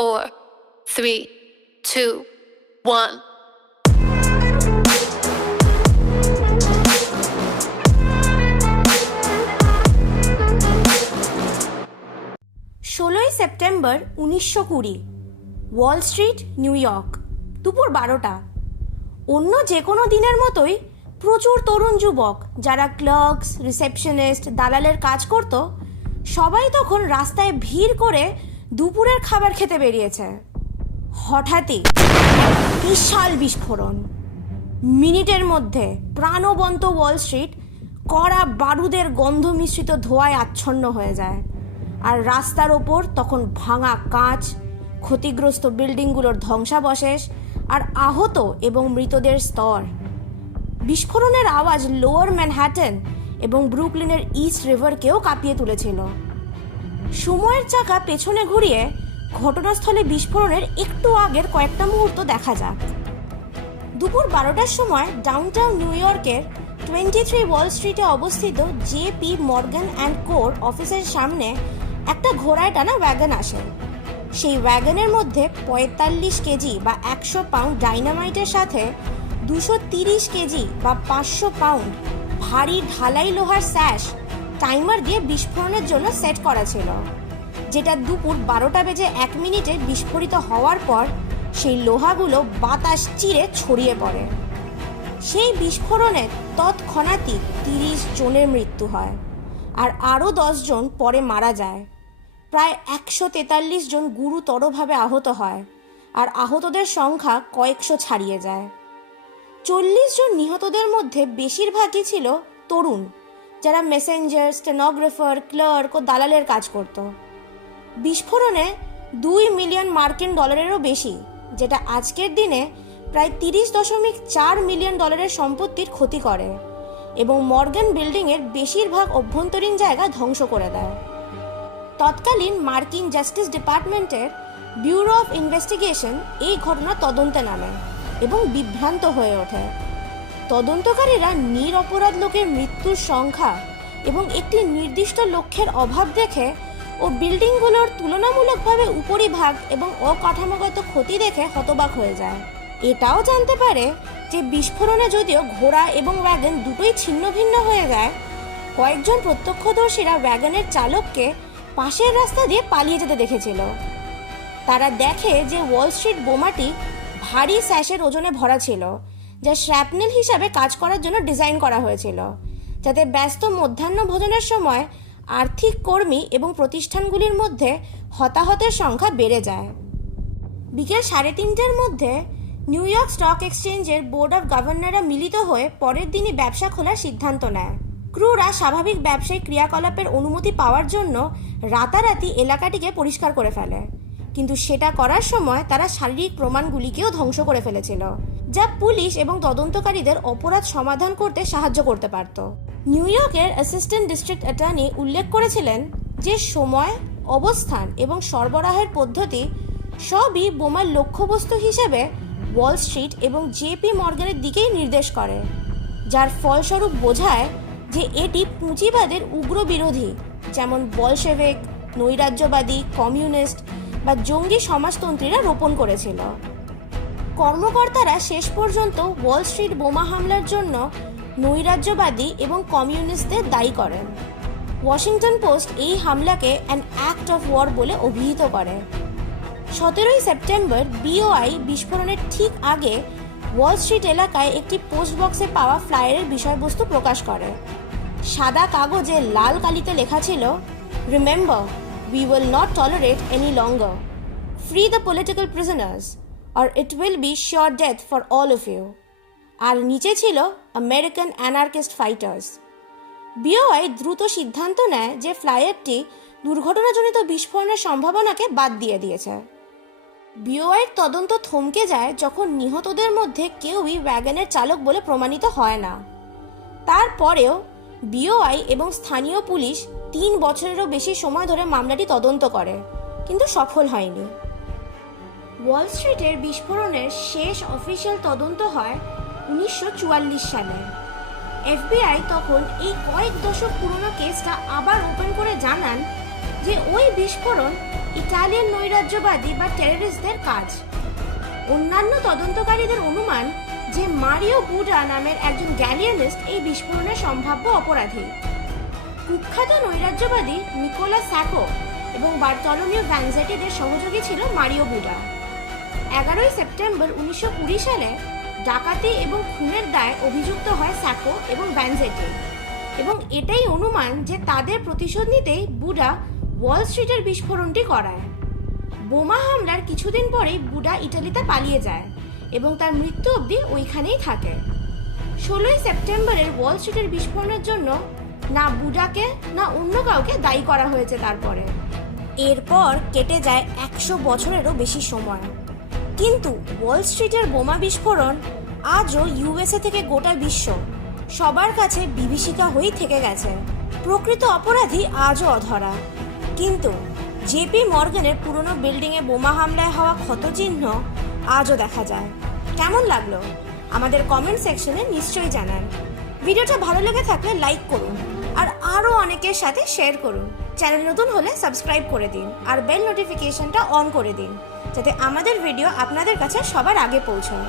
4, 3, 2, 1. 16 September 1920, Wall Street, new York. দুপুর 12টা। অন্য যে কোনো দিনের মতোই প্রচুর তরুণ যুবক যারা ক্লার্কস, রিসেপশনিস্ট, দালালের কাজ করত, সবাই তখন রাস্তায় ভিড় করে দুপুরের খাবার খেতে বেরিয়েছে। হঠাৎই বিশাল বিস্ফোরণ। মিনিটের মধ্যে প্রাণবন্ত ওয়াল স্ট্রিট কড়া বারুদের গন্ধ মিশ্রিত ধোঁয়ায় আচ্ছন্ন হয়ে যায়। আর রাস্তার ওপর তখন ভাঙা কাঁচ, ক্ষতিগ্রস্ত বিল্ডিংগুলোর ধ্বংসাবশেষ আর আহত এবং মৃতদের স্তর। বিস্ফোরণের আওয়াজ লোয়ার ম্যানহাটন এবং ব্রুকলিনের ইস্ট রিভারকেও কাঁপিয়ে তুলেছিল। সময়ের চাকা পেছনে ঘুরিয়ে ঘটনাস্থলে বিস্ফোরণের একটু আগের কয়েকটা মুহূর্ত দেখা যাক। দুপুর 12টার সময় ডাউনটাউন নিউ ইয়র্কের 23 ওয়াল স্ট্রিটে অবস্থিত জে.পি. মর্গান অ্যান্ড কোর অফিসের সামনে একটা ঘোড়ায় টানা ওয়াগন আসে। সেই ওয়াগনের মধ্যে 45 কেজি বা 100 পাউন্ড ডাইনামাইটের সাথে 230 কেজি বা 500 পাউন্ড ভারী ঢালাই লোহার স্যাশ টাইমার দিয়ে বিস্ফোরণের জন্য সেট করা ছিল, যেটা দুপুর 12:01 বিস্ফোরিত হওয়ার পর সেই লোহাগুলো বাতাস চিরে ছড়িয়ে পড়ে। সেই বিস্ফোরণে তৎক্ষণাৎই 30 জনের মৃত্যু হয় আর আরও 10 জন পরে মারা যায়। প্রায় 143 জন গুরুতরভাবে আহত হয় আর আহতদের সংখ্যা কয়েকশো ছাড়িয়ে যায়। 40 জন নিহতদের মধ্যে বেশিরভাগই ছিল তরুণ, যারা মেসেঞ্জার, স্টেনোগ্রাফার, ক্লার্ক ও দালালের কাজ করত। বিস্ফোরণে $2 মিলিয়ন মার্কিন ডলারেরও বেশি, যেটা আজকের দিনে প্রায় $30.4 মিলিয়ন সম্পত্তির ক্ষতি করে এবং মর্গান বিল্ডিংয়ের বেশিরভাগ অভ্যন্তরীণ জায়গা ধ্বংস করে দেয়। তৎকালীন মার্কিন জাস্টিস ডিপার্টমেন্টের ব্যুরো অফ ইনভেস্টিগেশন এই ঘটনা তদন্তে নামে এবং বিভ্রান্ত হয়ে ওঠে। তদন্তকারীরা নিরপরাধ লোকের মৃত্যুর সংখ্যা এবং একটি নির্দিষ্ট লক্ষ্যের অভাব দেখে ও বিল্ডিংগুলোর তুলনামূলকভাবে উপরিভাগ এবং অকাঠামোগত ক্ষতি দেখে হতবাক হয়ে যায়। এটাও জানতে পারে যে বিস্ফোরণে যদিও ঘোড়া এবং ওয়াগন দুটোই ছিন্ন ভিন্ন হয়ে যায়, কয়েকজন প্রত্যক্ষদর্শীরা ওয়াগনের চালককে পাশের রাস্তা দিয়ে পালিয়ে যেতে দেখেছিল। তারা দেখে যে ওয়াল স্ট্রিট বোমাটি ভারী স্যাশের ওজনে ভরা ছিল, যা শ্র্যাপনেল হিসাবে কাজ করার জন্য ডিজাইন করা হয়েছিল, যাতে ব্যস্ত মধ্যাহ্ন ভোজনের সময় আর্থিক কর্মী এবং প্রতিষ্ঠানগুলির মধ্যে হতাহতের সংখ্যা বেড়ে যায়। বিকেল 3:30টার মধ্যে নিউ ইয়র্ক স্টক এক্সচেঞ্জের বোর্ড অফ গভর্নররা মিলিত হয়ে পরের দিনই ব্যবসা খোলার সিদ্ধান্ত নেয়। ক্রুরা স্বাভাবিক ব্যবসায়িক ক্রিয়াকলাপের অনুমতি পাওয়ার জন্য রাতারাতি এলাকাটিকে পরিষ্কার করে ফেলে, কিন্তু সেটা করার সময় তারা শারীরিক প্রমাণগুলিকেও ধ্বংস করে ফেলেছিল, যা পুলিশ এবং তদন্তকারীদের অপরাধ সমাধান করতে সাহায্য করতে পারত। নিউ ইয়র্কের অ্যাসিস্ট্যান্ট ডিস্ট্রিক্ট অ্যাটর্নি উল্লেখ করেছিলেন যে সময়, অবস্থান এবং সরবরাহের পদ্ধতি সবই বোমার লক্ষ্যবস্তু হিসেবে ওয়াল স্ট্রিট এবং জে.পি. মর্গানের দিকেই নির্দেশ করে, যার ফলস্বরূপ বোঝায় যে এটি পুঁজিবাদের উগ্র বিরোধী, যেমন বলশেভিক, নৈরাজ্যবাদী, কমিউনিস্ট বা জঙ্গি সমাজতন্ত্রীরা রোপণ করেছিল। কর্মকর্তারা শেষ পর্যন্ত ওয়াল স্ট্রিট বোমা হামলার জন্য নৈরাজ্যবাদী এবং কমিউনিস্টদের দায়ী করেন। ওয়াশিংটন পোস্ট এই হামলাকে অ্যান অ্যাক্ট অফ ওয়ার বলে অভিহিত করে। 17 সেপ্টেম্বর বিওআই বিস্ফোরণের ঠিক আগে ওয়াল স্ট্রিট এলাকায় একটি পোস্ট বক্সে পাওয়া ফ্লায়ারের বিষয়বস্তু প্রকাশ করে। সাদা কাগজে লাল কালিতে লেখা ছিল, remember, we will not tolerate any longer. Free the political prisoners or it will be sure death for all of you. আর নিচে ছিল আমেরিকান অ্যানার্কিস্ট ফাইটার্স। বিওআই দ্রুত সিদ্ধান্ত নেয় যে ফ্লায়ারটি দুর্ঘটনাজনিত বিস্ফোরণের সম্ভাবনাকে বাদ দিয়ে দিয়েছে। বিওআইয়ের তদন্ত থমকে যায় যখন নিহতদের মধ্যে কেউই ওয়াগনের চালক বলে প্রমাণিত হয় না। তারপরেও বিওআই এবং স্থানীয় পুলিশ 3 বছরেরও বেশি সময় ধরে মামলাটি তদন্ত করে, কিন্তু সফল হয়নি। ওয়াল স্ট্রিটের বিস্ফোরণের শেষ অফিসিয়াল তদন্ত হয় 1944 সালে। এফবিআই তখন এই কয়েক দশক পুরনো কেসটা আবার ওপেন করে জানান যে ওই বিস্ফোরণ ইতালিয়ান নৈরাজ্যবাদী বা টেররিস্টদের কাজ। অন্যান্য তদন্তকারীদের অনুমান যে মারিও বুডা নামের একজন গ্যালিয়ানিস্ট এই বিস্ফোরণের সম্ভাব্য অপরাধী। কুখ্যাত নৈরাজ্যবাদী নিকোলা স্যাকো এবং বার্তলোমিও ভ্যানজেটিদের সহযোগী ছিল মারিও বুডা। 11 সেপ্টেম্বর 1920 সালে ডাকাতি এবং খুনের দায়ে অভিযুক্ত হয় স্যাকো এবং ভ্যানজেটি, এবং এটাই অনুমান যে তাদের প্রতিশোধ নিতেই বুডা ওয়াল স্ট্রিটের বিস্ফোরণটি করায়। বোমা হামলার কিছুদিন পরেই বুডা ইটালিতে পালিয়ে যায় এবং তার মৃত্যু অবধি ওইখানেই থাকে। 16 সেপ্টেম্বরের ওয়াল স্ট্রিটের বিস্ফোরণের জন্য না বুডাকে না অন্য কাউকে দায়ী করা হয়েছে। তারপরে এরপর কেটে যায় 100 বছরেরও বেশি সময়, কিন্তু ওয়াল স্ট্রিটের বোমা বিস্ফোরণ আজও ইউএসএ থেকে গোটা বিশ্ব সবার কাছে বিভীষিকা হয়েই থেকে গেছে। প্রকৃত অপরাধী আজও অধরা, কিন্তু জেপি মর্গানের পুরনো বিল্ডিংয়ে বোমা হামলায় হওয়া ক্ষতচিহ্ন আজও দেখা যায়। কেমন লাগলো আমাদের কমেন্ট সেকশনে নিশ্চয়ই জানান। ভিডিওটা ভালো লেগে থাকলে লাইক করুন আর আরও অনেকের সাথে শেয়ার করুন। চ্যানেল নতুন হলে সাবস্ক্রাইব করে দিন আর বেল নোটিফিকেশনটা অন করে দিন, যাতে আমাদের ভিডিও আপনাদের কাছে সবার আগে পৌঁছায়।